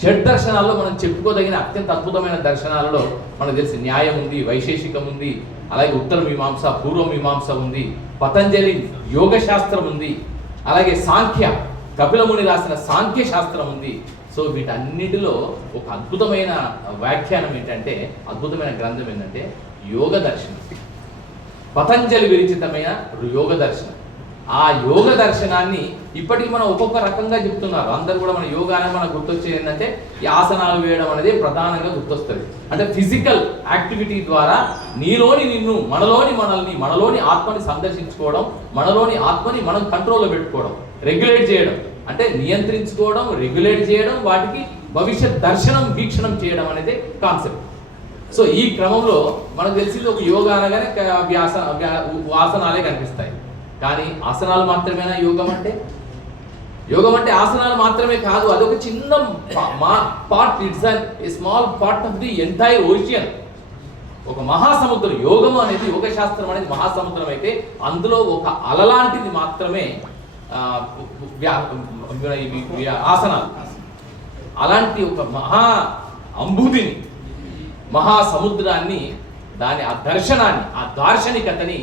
షడ్ దర్శనాల్లో మనం చెప్పుకోదగిన అత్యంత అద్భుతమైన దర్శనాలలో మనకు తెలిసి న్యాయం ఉంది, వైశేషికం ఉంది, అలాగే ఉత్తర మీమాంస, పూర్వ మీమాంస ఉంది, పతంజలి యోగ శాస్త్రం ఉంది, అలాగే సాంఖ్య కపిలముని రాసిన సాంఖ్య శాస్త్రం ఉంది. సో వీటన్నిటిలో ఒక అద్భుతమైన వ్యాఖ్యానం ఏంటంటే, అద్భుతమైన గ్రంథం ఏంటంటే యోగ దర్శనం, పతంజలి విరచితమైన యోగ దర్శనం. ఆ యోగ దర్శనాన్ని ఇప్పటికి మనం ఒక్కొక్క రకంగా చెప్తున్నారు అందరు కూడా. మన యోగానే మనకు గుర్తొచ్చేది ఏంటంటే ఈ ఆసనాలు వేయడం అనేది ప్రధానంగా గుర్తొస్తుంది. అంటే ఫిజికల్ యాక్టివిటీ ద్వారా నీలోని నిన్ను, మనలోని ఆత్మని సందర్శించుకోవడం, మనలోని ఆత్మని మనం కంట్రోల్లో పెట్టుకోవడం, రెగ్యులేట్ చేయడం, అంటే నియంత్రించుకోవడం, రెగ్యులేట్ చేయడం, వాటికి భవిష్యత్ దర్శనం, వీక్షణం చేయడం అనేది కాన్సెప్ట్. సో ఈ క్రమంలో మనకు తెలిసింది ఒక యోగా అనగానే ఆసనాలే కనిపిస్తాయి. కానీ ఆసనాలు మాత్రమేనా యోగం అంటే? యోగం అంటే ఆసనాలు మాత్రమే కాదు, అదొక చిన్న part. It's a small part of the entire ocean. ఒక మహాసముద్రం. యోగము అనేది, యోగ శాస్త్రం అనేది మహాసముద్రం అయితే అందులో ఒక అలలాంటిది మాత్రమే ఆసనాలు. అలాంటి ఒక మహా అంబుదిని, మహాసముద్రాన్ని, దాని ఆ దర్శనాన్ని, ఆ దార్శనికతని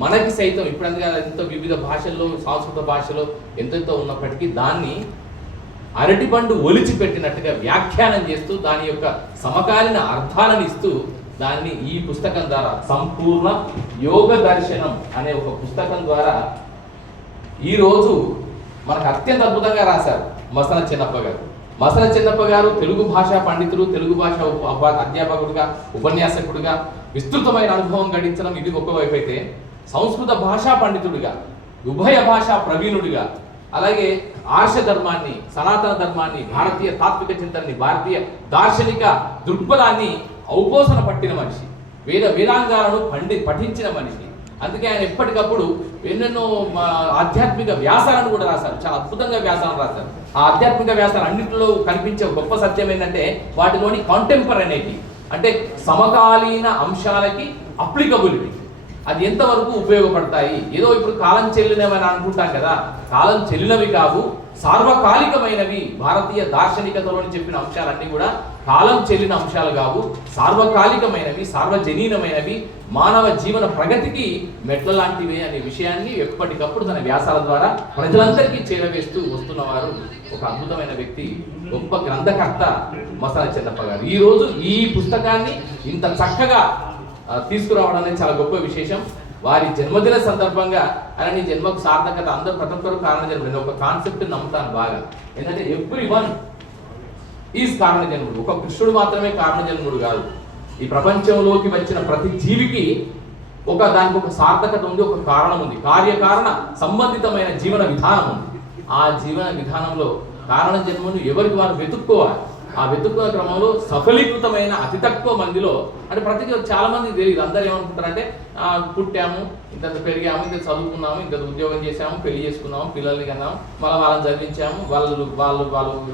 మనకి సైతం ఇప్పుడంతగా ఎంతో వివిధ భాషల్లో, సంస్కృత భాషలో ఎంతెంతో ఉన్నప్పటికీ దాన్ని అరటిపండు ఒలిచి పెట్టినట్టుగా వ్యాఖ్యానం చేస్తూ దాని యొక్క సమకాలీన అర్థాలను ఇస్తూ దాన్ని ఈ పుస్తకం ద్వారా, సంపూర్ణ యోగ దర్శనం అనే ఒక పుస్తకం ద్వారా ఈరోజు మనకు అత్యంత అద్భుతంగా రాశారు మసన చిన్నప్ప గారు. మసన చిన్నప్ప గారు తెలుగు భాషా పండితుడు, తెలుగు భాష అధ్యాపకుడుగా, ఉపన్యాసకుడుగా విస్తృతమైన అనుభవం గడించడం ఇది ఒక వైపు అయితే, సంస్కృత భాషా పండితుడిగా, ఉభయ భాషా ప్రవీణుడిగా, అలాగే ఆర్ష ధర్మాన్ని, సనాతన ధర్మాన్ని, భారతీయ తాత్విక చింతనని, భారతీయ దార్శనిక దృక్పథాన్ని ఔపోసన పట్టిన మనిషి, వేదాంగాలను పఠించిన మనిషి. అందుకే ఆయన ఎప్పటికప్పుడు ఎన్నెన్నో ఆధ్యాత్మిక వ్యాసాలను కూడా రాశారు. చాలా అద్భుతంగా వ్యాసాలను రాశారు. ఆ ఆధ్యాత్మిక వ్యాసాలు అన్నింటిలో కనిపించే గొప్ప సత్యం ఏంటంటే వాటిలోని కాంటెంపరనేటి, అంటే సమకాలీన అంశాలకి అప్లికబిలిటీ, అది ఎంతవరకు ఉపయోగపడతాయి. ఏదో ఇప్పుడు కాలం చెల్లినవని అనుకుంటాం కదా, కాలం చెల్లినవి కావు, సార్వకాలికమైనవి. భారతీయ దార్శనికతలోని చెప్పిన అంశాలన్నీ కూడా కాలం చెల్లిన అంశాలు కావు, సార్వకాలికమైనవి, సార్వజనీనమైనవి, మానవ జీవన ప్రగతికి మెట్ల లాంటివి అనే విషయాన్ని ఎప్పటికప్పుడు తన వ్యాసాల ద్వారా ప్రజలందరికీ చేరవేస్తూ వస్తున్నవారు ఒక అద్భుతమైన వ్యక్తి, గొప్ప గ్రంథకర్త మసన చిన్నప్ప గారు. ఈరోజు ఈ పుస్తకాన్ని ఇంత చక్కగా తీసుకురావడం అనేది చాలా గొప్ప విశేషం. వారి జన్మదిన సందర్భంగా ఆయన నీ జన్మకు సార్థకత, అందరూ ప్రతి ఒక్కరు కారణ జన్ముడు. నేను ఒక కాన్సెప్ట్ నమ్ముతాను బాగా, ఏంటంటే ఎవ్రీ వన్ ఈజ్ కారణ జన్ముడు. ఒక కృష్ణుడు మాత్రమే కారణ జన్ముడు కాదు. ఈ ప్రపంచంలోకి వచ్చిన ప్రతి జీవికి దానికి ఒక సార్థకత ఉంది, ఒక కారణం ఉంది, కార్యకారణ సంబంధితమైన జీవన విధానం ఉంది. ఆ జీవన విధానంలో కారణ జన్మను ఎవరికి వారు వెతుక్కోవాలి. ఆ వెతుక్కున్న క్రమంలో సఫలీకృతమైన అతి తక్కువ మందిలో, అంటే చాలా మందికి తెలియదు. అందరూ ఏమనుకుంటారంటే పుట్టాము, ఇంత పెరిగాము, ఇంత చదువుకున్నాము, ఇంత ఉద్యోగం చేసాము, పెళ్లి చేసుకున్నాము, పిల్లల్ని కన్నాము, మళ్ళీ వాళ్ళని చదివించాము, వాళ్ళు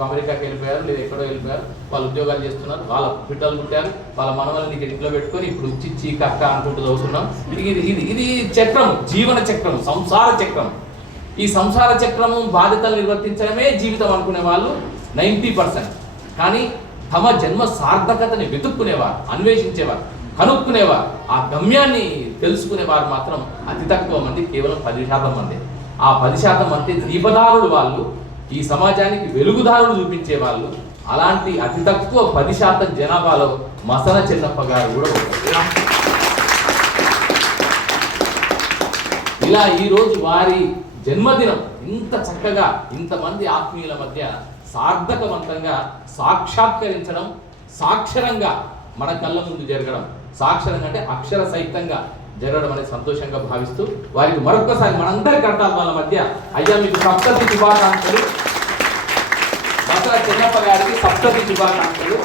అమెరికాకి వెళ్ళిపోయారు, లేదా ఎక్కడో వెళ్ళిపోయారు, వాళ్ళు ఉద్యోగాలు చేస్తున్నారు, వాళ్ళ బిడ్డలు పుట్టారు, వాళ్ళ మనవల్ని ఇంట్లో పెట్టుకొని ఇప్పుడు ఉచ్చి కక్క అనుకుంటూ చదువుతున్నాం. ఇది చక్రము, జీవన చక్రము, సంసార చక్రం. ఈ సంసార చక్రము బాధ్యతలు నిర్వర్తించడమే జీవితం అనుకునే వాళ్ళు 90%. కానీ తమ జన్మ సార్థకతని వెతుక్కునేవారు, అన్వేషించేవారు, కనుక్కునేవారు, ఆ గమ్యాన్ని తెలుసుకునేవారు మాత్రం అతి తక్కువ మంది, కేవలం 10% మంది. ఆ 10% మంది దీపదారులు వాళ్ళు, ఈ సమాజానికి వెలుగుదారులు చూపించే వాళ్ళు. అలాంటి అతి తక్కువ 10% జనాభాలో మసన చిన్నప్ప గారు కూడా ఉంటారు. ఇలా ఈరోజు వారి జన్మదినం ఇంత చక్కగా ఇంతమంది ఆత్మీయుల మధ్య సార్థకవంతంగా సాక్షాత్కరించడం, సాక్షరంగా మన కళ్ళ ముందు జరగడం, సాక్షరంగా అంటే అక్షర సహితంగా జరగడం అనేది సంతోషంగా భావిస్తూ వారికి మరొకసారి మనందరి కర్తాల వాళ్ళ మధ్య అయ్యా మీకు సప్తతి శుభాకాంక్షలు, మసన చిన్నప్ప గారికి సప్తతి శుభాకాంక్షలు.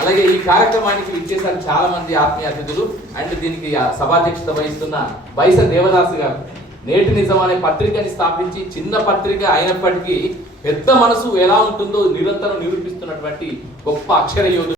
అలాగే ఈ కార్యక్రమానికి ఇచ్చేసారి చాలా మంది ఆత్మీయ అతిథులు. అండ్ దీనికి సభాధ్యక్షత వహిస్తున్న బైస దేవదాసు గారు, నేటి నిజం అనే పత్రికని స్థాపించి, చిన్న పత్రిక అయినప్పటికీ పెద్ద మనసు ఎలా ఉంటుందో నిరంతరం నిరూపిస్తున్నటువంటి గొప్ప అక్షర యోధుడు.